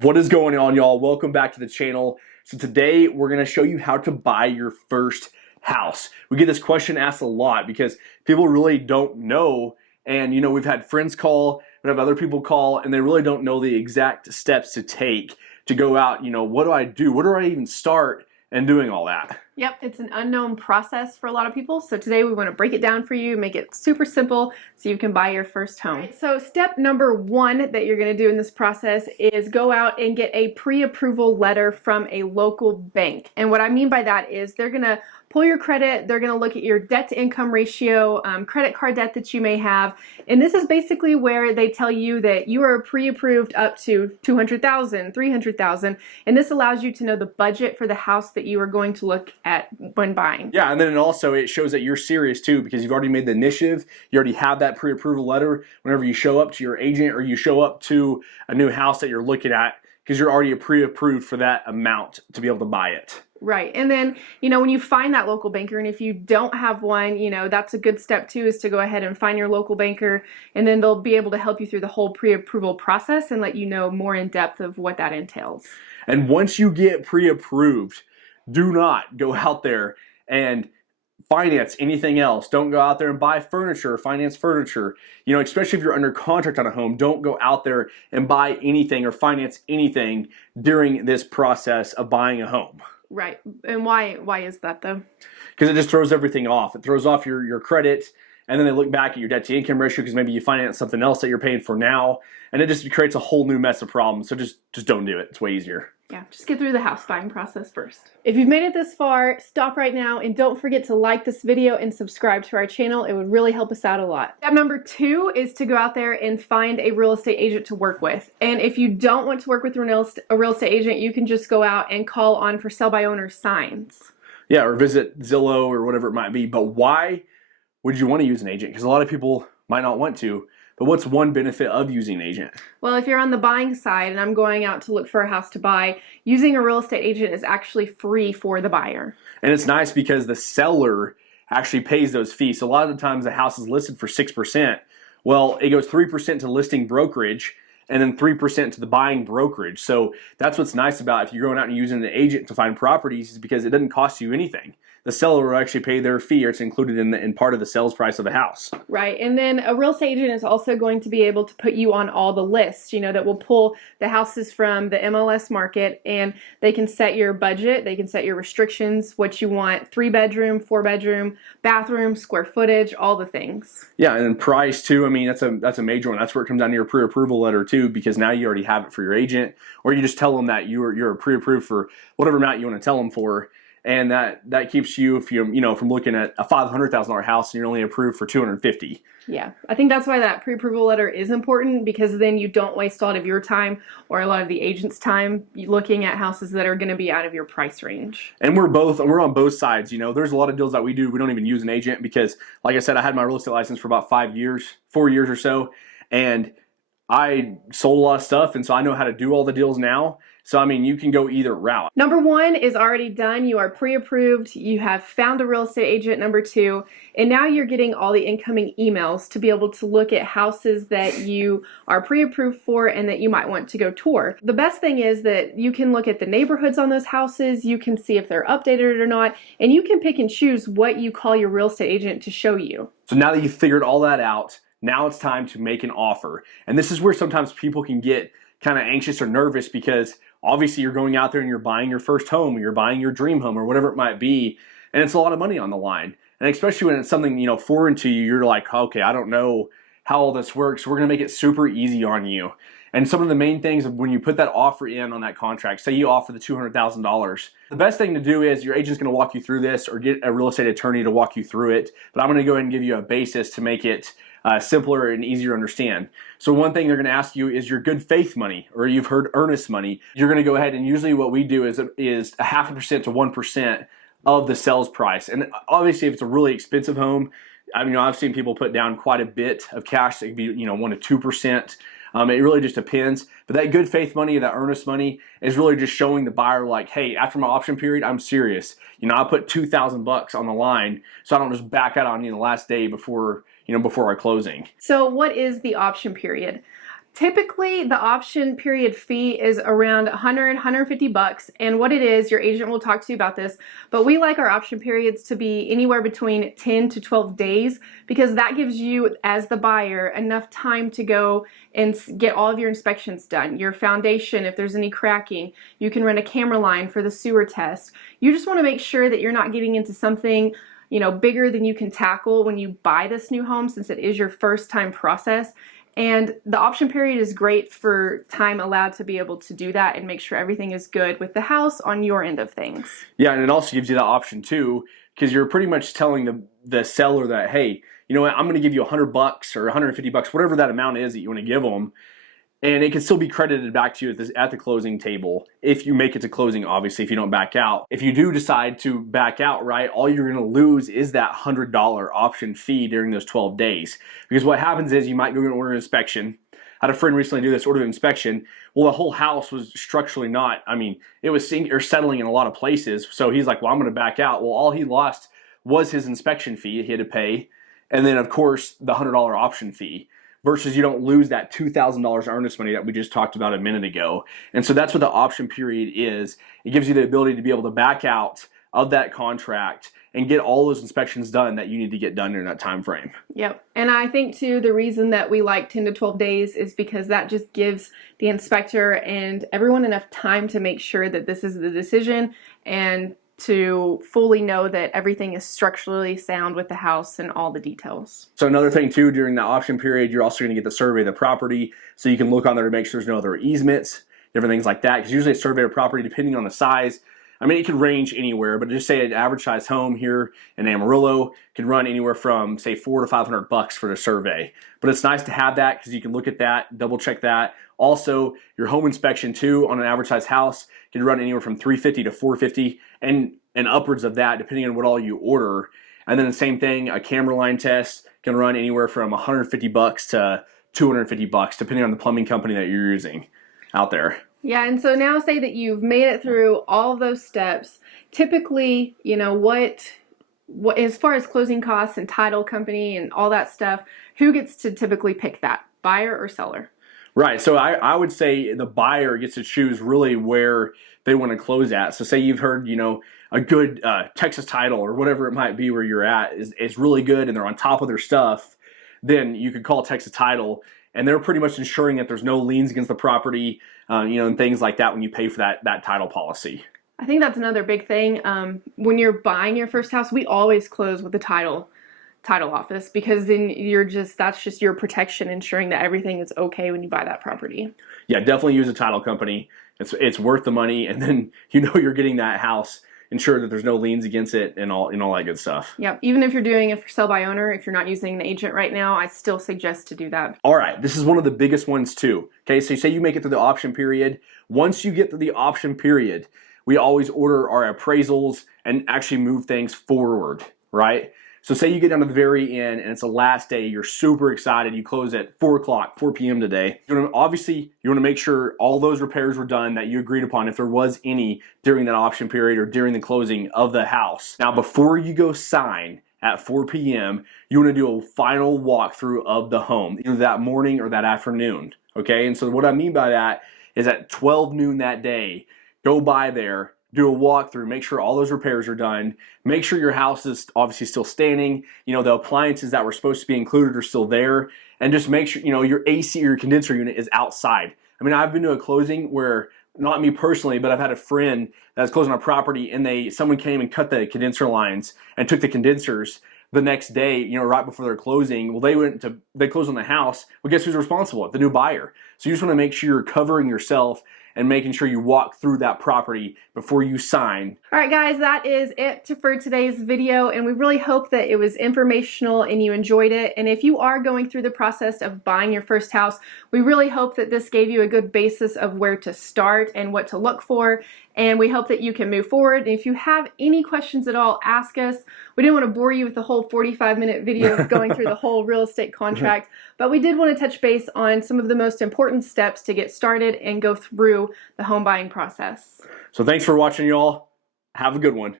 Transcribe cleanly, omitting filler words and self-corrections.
What is going on, y'all? Welcome back to the channel. So today we're going to show you how to buy your first house. We get this question asked a lot because people really don't know. And we've had friends call, we have other people call, and they really don't know the exact steps to take to go out. What do I do? Where do I even start? And doing all that. Yep, it's an unknown process for a lot of people. So today we want to break it down for you, make it super simple so you can buy your first home. Right, so step number one that you're going to do in this process is go out and get a pre-approval letter from a local bank. And what I mean by that is they're going to pull your credit, they're going to look at your debt to income ratio, credit card debt that you may have, and this is basically where they tell you that you are pre-approved up to $200,000, $300,000, and this allows you to know the budget for the house that you are going to look at when buying. Yeah, and then also it shows that you're serious too because you've already made the initiative, you already have that pre-approval letter whenever you show up to your agent or you show up to a new house that you're looking at because you're already pre-approved for that amount to be able to buy it. Right. And then, when you find that local banker, and if you don't have one, that's a good step too, is to go ahead and find your local banker, and then they'll be able to help you through the whole pre-approval process and let you know more in depth of what that entails. And once you get pre-approved, do not go out there and finance anything else. Don't go out there and buy furniture, finance furniture. Especially if you're under contract on a home, don't go out there and buy anything or finance anything during this process of buying a home. Right. And why is that though? Because it just throws everything off. It throws off your credit, and then they look back at your debt to income ratio because maybe you finance something else that you're paying for now, and it just creates a whole new mess of problems. So just don't do it. It's way easier. Yeah, just get through the house buying process first. If you've made it this far, stop right now and don't forget to like this video and subscribe to our channel. It would really help us out a lot. Step number two is to go out there and find a real estate agent to work with. And if you don't want to work with a real estate agent, you can just go out and call on for sell by owner signs. Yeah, or visit Zillow or whatever it might be. But why would you want to use an agent? Because a lot of people might not want to. But what's one benefit of using an agent? Well, if you're on the buying side and I'm going out to look for a house to buy, using a real estate agent is actually free for the buyer. And it's nice because the seller actually pays those fees. So a lot of the times the house is listed for 6%. Well, it goes 3% to listing brokerage and then 3% to the buying brokerage. So that's what's nice about if you're going out and using an agent to find properties, is because it doesn't cost you anything. The seller will actually pay their fee, or it's included in part of the sales price of the house. Right, and then a real estate agent is also going to be able to put you on all the lists, that will pull the houses from the MLS market, and they can set your budget, they can set your restrictions, what you want, 3-bedroom, 4-bedroom, bathroom, square footage, all the things. Yeah, and then price too. I mean, that's a major one. That's where it comes down to your pre-approval letter too, because now you already have it for your agent, or you just tell them that you're pre-approved for whatever amount you want to tell them for. And that keeps you, if from looking at a $500,000 house and you're only approved for $250,000. Yeah, I think that's why that pre-approval letter is important, because then you don't waste a lot of your time or a lot of the agent's time looking at houses that are going to be out of your price range. And we're on both sides. There's a lot of deals that we do. We don't even use an agent because, like I said, I had my real estate license for about 4 years or so, and I sold a lot of stuff, and so I know how to do all the deals now. So, I mean, you can go either route. Number one is already done. You are pre-approved. You have found a real estate agent, number two, and now you're getting all the incoming emails to be able to look at houses that you are pre-approved for and that you might want to go tour. The best thing is that you can look at the neighborhoods on those houses, you can see if they're updated or not, and you can pick and choose what you call your real estate agent to show you. So now that you've figured all that out, now it's time to make an offer. And this is where sometimes people can get kind of anxious or nervous, because obviously you're going out there and you're buying your first home, or you're buying your dream home, or whatever it might be, and it's a lot of money on the line. And especially when it's something foreign to you, you're like, okay, I don't know how all this works. We're going to make it super easy on you. And some of the main things when you put that offer in on that contract, say you offer the $200,000, the best thing to do is your agent's going to walk you through this, or get a real estate attorney to walk you through it. But I'm going to go ahead and give you a basis to make it simpler and easier to understand. So one thing they're going to ask you is your good faith money, or you've heard earnest money. You're going to go ahead, and usually what we do is 0.5% to 1% of the sales price. And obviously if it's a really expensive home, I've seen people put down quite a bit of cash. It could be 1 to 2%. It really just depends. But that good faith money, that earnest money, is really just showing the buyer, like, hey, after my option period, I'm serious. I put $2,000 on the line, so I don't just back out on you the last day before our closing. So what is the option period? Typically, the option period fee is around $150. And what it is, your agent will talk to you about this, but we like our option periods to be anywhere between 10 to 12 days because that gives you, as the buyer, enough time to go and get all of your inspections done. Your foundation, if there's any cracking, you can run a camera line for the sewer test. You just want to make sure that you're not getting into something bigger than you can tackle when you buy this new home, since it is your first time process. And the option period is great for time allowed to be able to do that and make sure everything is good with the house on your end of things. Yeah, and it also gives you that option too, because you're pretty much telling the seller that, hey, you know what, I'm going to give you $100 or $150, whatever that amount is that you want to give them, and it can still be credited back to you at the closing table if you make it to closing, obviously, if you don't back out. If you do decide to back out, right, all you're going to lose is that $100 option fee during those 12 days. Because what happens is you might go and order an inspection. I had a friend recently do this, order an inspection. Well, the whole house was structurally not, it was sinking or settling in a lot of places. So he's like, well, I'm going to back out. Well, all he lost was his inspection fee he had to pay. And then, of course, the $100 option fee. Versus you don't lose that $2,000 earnest money that we just talked about a minute ago. And so that's what the option period is. It gives you the ability to be able to back out of that contract and get all those inspections done that you need to get done during that time frame. Yep. And I think too, the reason that we like 10 to 12 days is because that just gives the inspector and everyone enough time to make sure that this is the decision and to fully know that everything is structurally sound with the house and all the details. So another thing too, during the option period, you're also going to get the survey of the property, so you can look on there to make sure there's no other easements, different things like that, because usually a survey of property, depending on the size, it could range anywhere, but just say an average size home here in Amarillo can run anywhere from, say, $400 to $500 for the survey. But it's nice to have that because you can look at that, double check that. Also, your home inspection too on an average size house can run anywhere from $350 to $450 and upwards of that, depending on what all you order. And then the same thing, a camera line test can run anywhere from $150 to $250, depending on the plumbing company that you're using out there. Yeah, and so now say that you've made it through all of those steps. Typically, what as far as closing costs and title company and all that stuff, who gets to typically pick that, buyer or seller? Right, so I would say the buyer gets to choose really where they want to close at. So say you've heard, a good Texas Title or whatever it might be where you're at is really good and they're on top of their stuff, then you could call Texas Title and they're pretty much ensuring that there's no liens against the property, and things like that when you pay for that title policy. I think that's another big thing. When you're buying your first house, we always close with the title office because then that's just your protection, ensuring that everything is okay when you buy that property. Yeah, definitely use a title company. It's worth the money, and then you're getting that house, ensure that there's no liens against it and all that good stuff. Yep. Even if you're doing it for sell by owner, if you're not using an agent right now, I still suggest to do that. All right, this is one of the biggest ones too. Okay, so say you make it through the option period. Once you get to the option period, we always order our appraisals and actually move things forward, right? So say you get down to the very end and it's the last day, you're super excited, you close at 4 p.m. today. Obviously, you want to make sure all those repairs were done that you agreed upon if there was any during that option period or during the closing of the house. Now, before you go sign at 4 p.m., you want to do a final walkthrough of the home, either that morning or that afternoon, okay? And so what I mean by that is at 12 noon that day, go by there, do a walkthrough, make sure all those repairs are done, make sure your house is obviously still standing, the appliances that were supposed to be included are still there, and just make sure, your AC or your condenser unit is outside. I've been to a closing where, not me personally, but I've had a friend that was closing on a property and someone came and cut the condenser lines and took the condensers the next day, right before their closing. Well, they closed on the house. Well, guess who's responsible? The new buyer. So you just want to make sure you're covering yourself and making sure you walk through that property before you sign. All right, guys, that is it for today's video, and we really hope that it was informational and you enjoyed it. And if you are going through the process of buying your first house, we really hope that this gave you a good basis of where to start and what to look for, and we hope that you can move forward. And if you have any questions at all, ask us. We didn't want to bore you with the whole 45-minute video of going through the whole real estate contract, but we did want to touch base on some of the most important steps to get started and go through the home buying process. So thanks for watching, y'all. Have a good one.